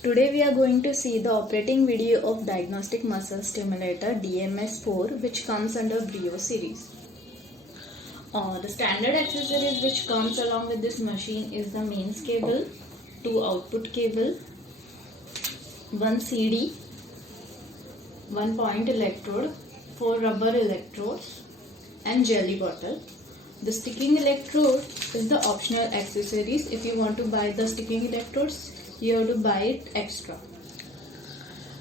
Today we are going to see the operating video of Diagnostic Muscle Stimulator DMS4, which comes under Brio series. The standard accessories which comes along with this machine is the mains cable, 2 output cable, 1 CD, 1 point electrode, 4 rubber electrodes and jelly bottle. The sticking electrode is the optional accessories. If you want to buy the sticking electrodes, you have to buy it extra.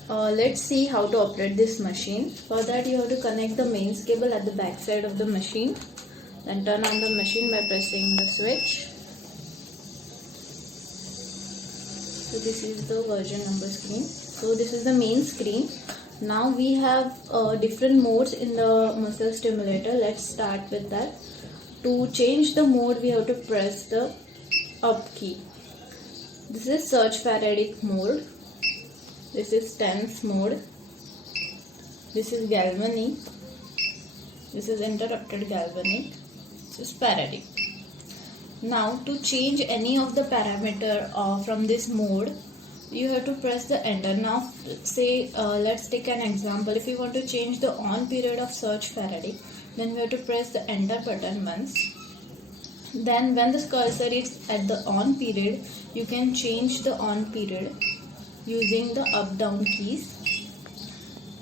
Let's see how to operate this machine. For that you have to connect the mains cable at the back side of the machine. Then turn on the machine by pressing the switch. So this is the version number screen. So this is the main screen. Now we have different modes in the muscle stimulator. Let's start with that. To change the mode we have to press the up key. This is Search Faraday mode. This is tense mode. This is galvanic. This is interrupted galvanic. This is Faraday. Now to change any of the parameter from this mode, you have to press the enter. Now say let's take an example. If you want to change the on period of Search Faraday, then we have to press the enter button once. Then when the cursor is at the on period, you can change the on period using the up down keys.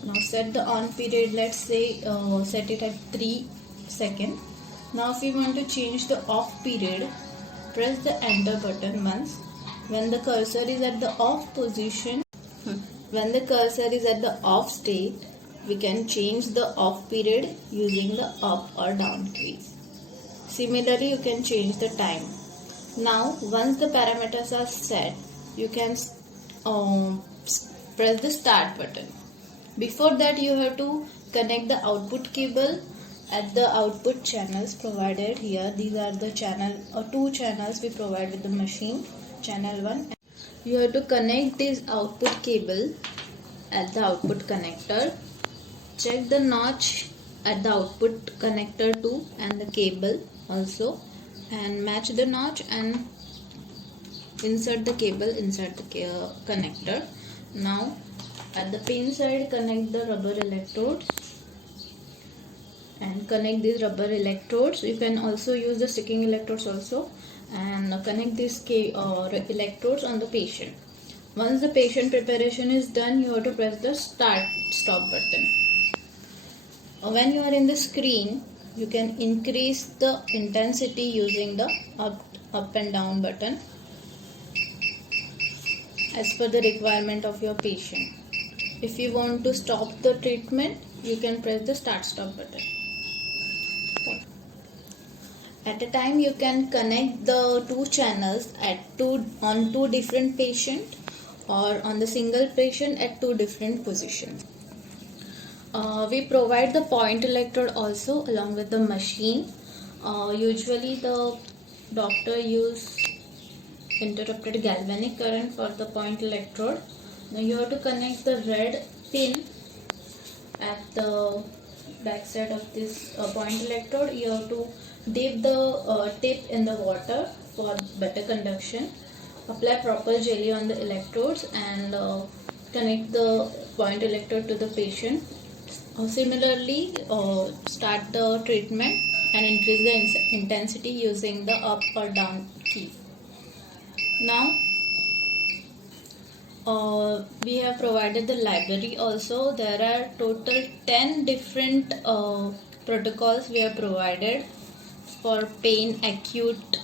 Now set the on period, let's say set it at 3 seconds. Now if you want to change the off period, press the enter button once. When the cursor is at the off position, when the cursor is at the off state, we can change the off period using the up or down keys. Similarly, you can change the time. Now, once the parameters are set, you can press the start button. Before that, you have to connect the output cable at the output channels provided here. These are the two channels we provide with the machine. Channel 1. You have to connect this output cable at the output connector. Check the notch at the output connector 2 and the cable also, and match the notch and insert the cable inside the connector. Now at the pin side, connect the rubber electrodes and connect these rubber electrodes. You can also use the sticking electrodes also, and connect these electrodes on the patient. Once the patient preparation is done, you have to press the stop button. When you are in the screen, you can increase the intensity using the up and down button as per the requirement of your patient. If you want to stop the treatment, you can press the stop button. At a time, you can connect the two channels on two different patients, or on the single patient at two different positions. We provide the point electrode also along with the machine. Usually the doctor use interrupted galvanic current for the point electrode. Now you have to connect the red pin at the back side of this point electrode. You have to dip the tip in the water for better conduction. Apply proper jelly on the electrodes and connect the point electrode to the patient. Similarly, start the treatment and increase the intensity using the up or down key. Now, we have provided the library also. There are total 10 different protocols we have provided for pain, acute,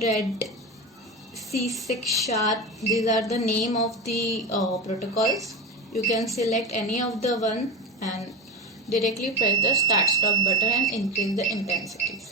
red, C6 sharp. These are the name of the protocols. You can select any of the one and directly press the stop button and increase the intensities.